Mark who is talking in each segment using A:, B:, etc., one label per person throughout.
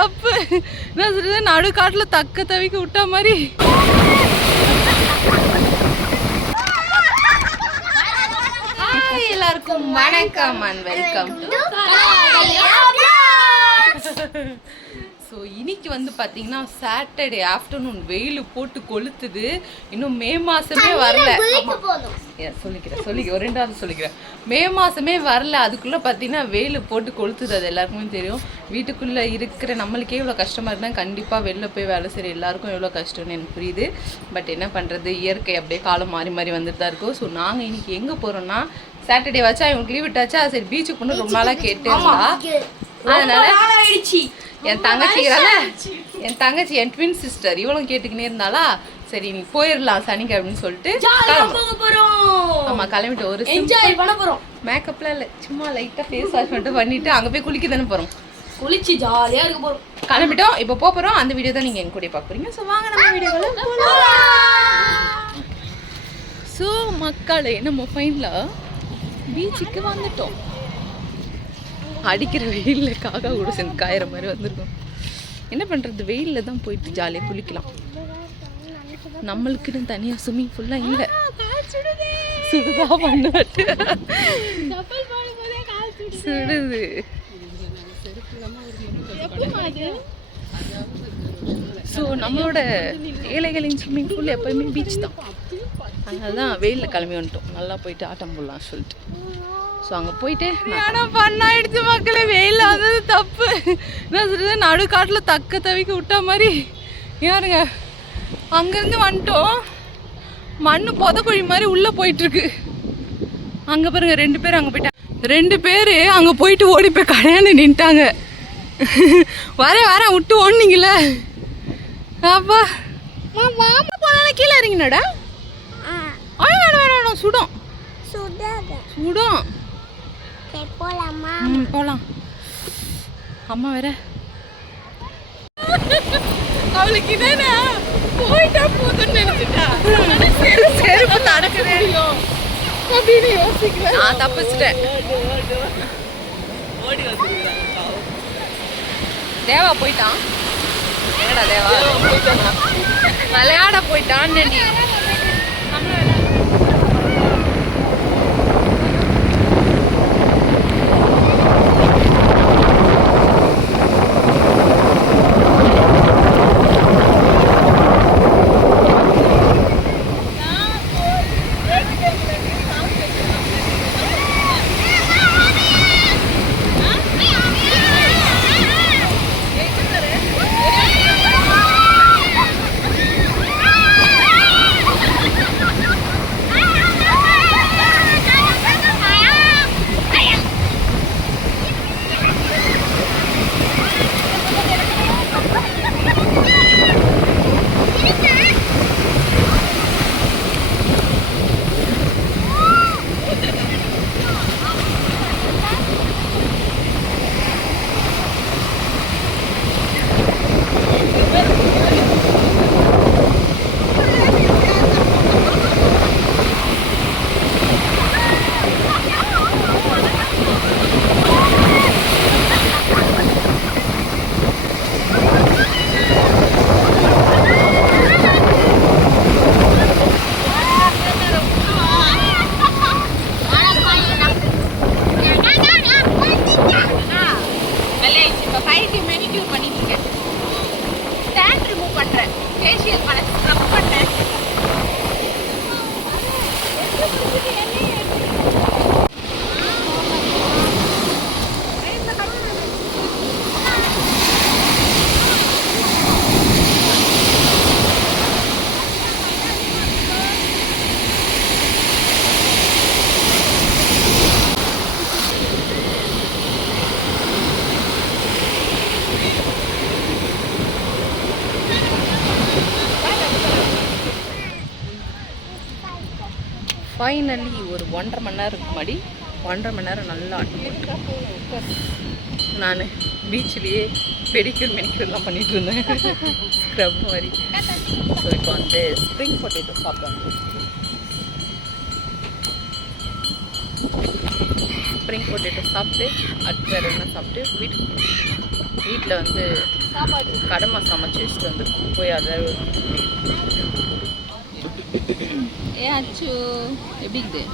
A: தப்பு. நான் சொல்றது? நடு காட்டுல தக்க தவிக்க விட்டா மாதிரி. எல்லாருக்கும் வணக்கம் அண்ட் வெல்கம் ஸோ இன்னைக்கு வந்து பார்த்தீங்கன்னா சாட்டர்டே ஆஃப்டர்நூன் வெயில் போட்டு கொளுத்துது. இன்னும் மே மாசமே வரல. சொல்லிக்கிறேன் சொல்லிக்கிறேன். ஒரு ரெண்டாவது சொல்லிக்கிறேன். மே மாசமே வரல. அதுக்குள்ள பார்த்தீங்கன்னா வெயில் போட்டு கொளுத்துது. அது எல்லாருக்குமே தெரியும். வீட்டுக்குள்ள இருக்கிற நம்மளுக்கே இவ்வளோ கஷ்டமா இருந்தால் கண்டிப்பாக வெளில போய் வேலை செய்கிற எல்லாருக்கும் எவ்வளோ கஷ்டம்னு எனக்கு புரியுது. பட் என்ன பண்ணுறது இயற்கை அப்படியே காலம் மாறி மாறி வந்துட்டு தான் இருக்கும் ஸோ நாங்கள் இன்னைக்கு எங்கே போகிறோம்னா சாட்டர்டே வச்சா இவங்களுக்கு லீவ் விட்டாச்சா? சரி பீச்சுக்கு போகணும் ரொம்ப நாளாக கேட்டே இருந்தா அதனால என் தங்கச்சிக்கிறால என் தங்கச்சி என் ட்வின் சிஸ்டர் இவளும் கேட்டுக்கினே இருந்தாளா? சரி நீ போயிடலாம் சனிக்கிழமைன்னு சொல்லிட்டு. ஆமா கிளம்பிட்டு ஒரு
B: என்ஜாய் பண்ண போறோம்.
A: மேக்கப்லாம் இல்லை. சும்மா லைட்டாக ஃபேஸ் வாஷ் மட்டும் பண்ணிட்டு அங்கே போய் குளிக்க தானே போகிறோம்
B: குளிச்சு ஜாலியா இருக்க போறோம்.
A: கிளம்பிட்டோம். இப்போ போக போகிறோம் அந்த வீடியோ தான் நீங்கள் என் கூட பார்க்க போறீங்க. ஸோ வாங்க நம்ம வீடியோவில் ஸோ மக்களே நம்ம ஃபைனில் பீச்சுக்கு வந்துட்டோம். அடிக்கிற வெயிலில் காக்கா கூட சேர்ந்து காயிற மாதிரி வந்திருக்கோம். என்ன பண்ணுறது வெயிலில் தான் போயிட்டு ஜாலியாக குளிக்கலாம். நம்மளுக்குன்னு தனியாக ஸ்விம்மிங் ஃபுல்லாக இல்லை. சுடுதா. பண்ணுவாட்டு சுடுது. ஸோ நம்மளோட ஏழைகளின் ஸ்விம்மிங் பூல் எப்போயுமே பீச் தான். அதனால தான் வெயிலில் கிளம்பி வந்துட்டோம். நல்லா போயிட்டு ஆட்டம் போடலாம் சொல்லிட்டு. ஸோ அங்கே போயிட்டு ஆனால் பண்ணாயிடுச்சு மக்களே. வெயிலில் வந்தது தப்பு. என்ன சொல்கிறது நடு காட்டில் தக்க தவிக்க விட்டா மாதிரி. யாருங்க அங்கேருந்து வந்துட்டோம். மண் புதக்குழி மாதிரி உள்ளே போயிட்டுருக்கு. அங்கே பாருங்க ரெண்டு பேர் அங்கே போயிட்டாங்க ரெண்டு பேர் அங்கே போயிட்டு ஓடி போய் கடையாண்டு நின்ட்டாங்க. வரேன் வரேன் விட்டு ஓடுனீங்கள அப்பா. மாமா போனாலும் கீழே இறங்கினடா? வேணாம் வேணாம் வேணாம். சுடும். சுடும்.
C: போலாமா
A: ம். போகலாம் அம்மா வேற. அவளுக்கு இதானே போயிட்டா போதும்னு நினைச்சிட்டா. செருப்பு நடக்குதே. அப்படின்னு யோசிக்கிறேன். நான் தப்பிச்சிட்டேன். தேவா போயிட்டான். தேவா? விளையாட போயிட்டான் ஃபைனலி ஒரு ஒன்றரை மணி நேரம் முன்னாடி ஒன்றரை மணி நேரம் நல்லா ஆட்டம் நான் பீச்லேயே பெடிக்யூர் மெனிக்யூர்லாம் பண்ணிட்டு இருந்தேன். ஸ்க்ரப் மாதிரி. ஸோ இப்போ வந்து ஸ்ப்ரிங் பொட்டேட்டோ சாப்பிடுவாங்க ஸ்ப்ரிங் பொட்டேட்டோ சாப்பிட்டு அடுத்து வேறு என்ன சாப்பிட்டு வீட்டுக்கு வீட்டில் வந்து கடமை சமைச்சு வச்சுட்டு வந்துருக்கோம். போய் அதை ஏ அச்சு எப்படி இருக்குது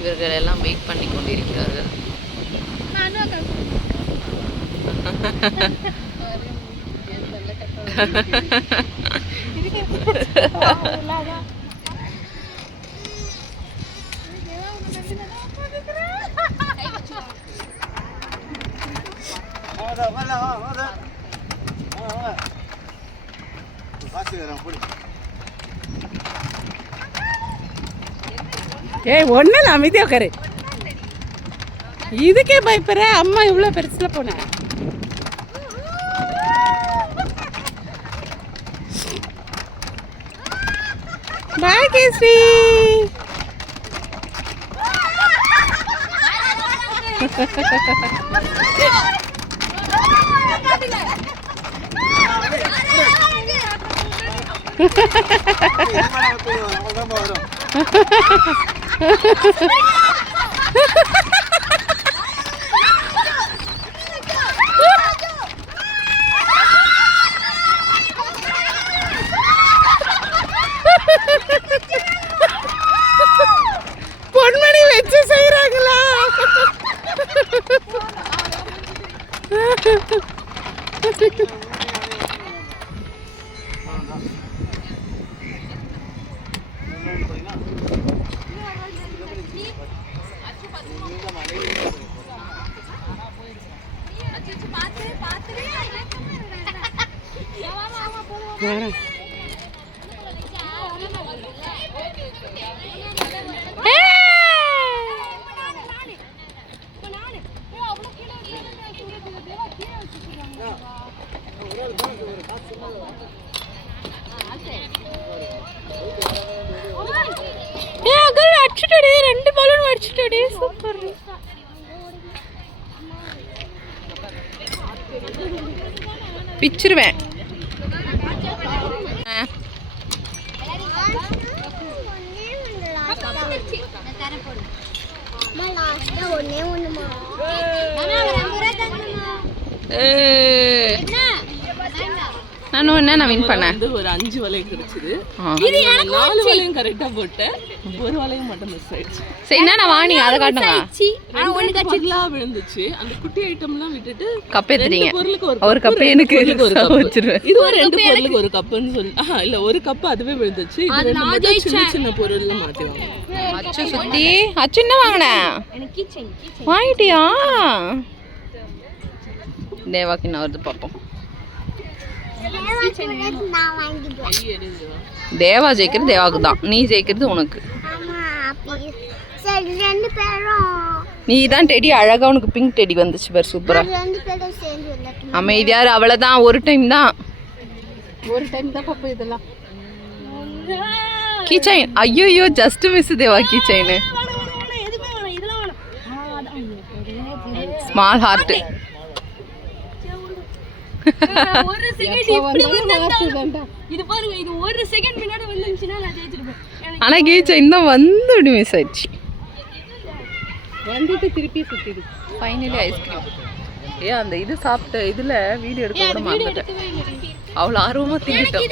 A: இவர்கள் எல்லாம் வெயிட் பண்ணி கொண்டிருக்கிறார்கள்.
D: ஏய் ஒன்றும் இல்லை அமைதியாக உட்காரு. இதுக்கே பயப்படுற? அம்மா இவ்வளோ பெருசில் போனேன் பாய் கேஸ்ரீ Hindi naman ako tulungan. Ako. வரேன்
A: பிச்சிருவேன். நானும் என்ன நான் வின் பண்ணேன்?
D: ஒரு அஞ்சு வளையம் கிடைச்சது. நாலு வளையம் கரெக்டா போட்டேன். ஒரு வளையம் மட்டும் மிஸ் ஆயிடுச்சு.
A: சரி என்ன வாங்கினீங்க அதை காட்டுங்க.
D: ரெண்டு பொருளா விழுந்துச்சு. அந்த குட்டி ஐட்டம்லாம் விட்டுட்டு
A: கப் எடுத்துட்டீங்க
D: ரெண்டு பொருளுக்கு ஒரு
A: கப் எனக்கு
D: ஒரு கப்பு.
A: வச்சிருவேன்.
D: இது ஒரு ரெண்டு பொருளுக்கு ஒரு கப்புன்னு சொல்லி ஆஹா இல்ல ஒரு கப் அதுவே விழுந்துச்சு. இது ரெண்டு சின்ன சின்ன பொருள்ல மாத்தி வாங்க.
A: அச்சு சுத்தி. அச்சு என்ன வாங்கினேன் வாங்கிட்டியா? தேவாக்கு என்ன வருது பார்ப்போம்
C: நான்
A: தேவா ஜெயிக்கிறது தேவாக்கு தான் நீ ஜெயிக்கிறது உனக்கு. நீ தான் டெடி அழகா உனக்கு பிங்க் டெடி வந்துச்சு பார் சூப்பரா அமைதியார் அவ்வளோதான் ஒரு டைம் தான்.
D: ஒரு டைம் தான் பாப்பா இதெல்லாம்.
A: கீ செயின் ஐயோ just miss Deva key chain small heart
B: ஒரு செகண்ட் இது பாருங்க இது ஒரு செகண்ட் முன்னாடி வந்துருந்துச்சுன்னா நான் ஜெயிச்சிருப்பேன். எனக்கு
A: ஆனால் கீ செயின் தான் வந்து அப்படி மிஸ் ஆயிடுச்சு
D: வந்துட்டு திருப்பி சுத்திடு.
A: ஃபைனலி ஐஸ்கிரீம் ஏ அந்த இது சாப்பிட்ட இதில் வீடியோ எடுக்க கூட மறந்துட்டேன். அவ்வளோ ஆர்வமாக திங்கிட்டோம்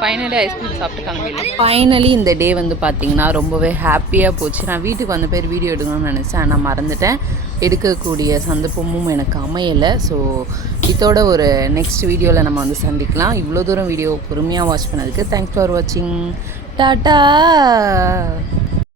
A: ஃபைனலி ஐஸ்கிரீம் சாப்பிட்டு ஃபைனலி இந்த டே வந்து பார்த்தீங்கன்னா ரொம்பவே ஹாப்பியாக போச்சு. நான் வீட்டுக்கு வந்த பேர் வீடியோ எடுக்கணும்னு நினச்சேன். ஆனால் மறந்துட்டேன். எடுக்கக்கூடிய சந்தர்ப்பமும் எனக்கு அமையலை. ஸோ இதோட ஒரு நெக்ஸ்ட் வீடியோவில் நம்ம வந்து சந்திக்கலாம். இவ்வளோ தூரம் வீடியோ பொறுமையாக வாட்ச் பண்ணதுக்கு தேங்க்ஸ் ஃபார் வாட்சிங் டாட்டா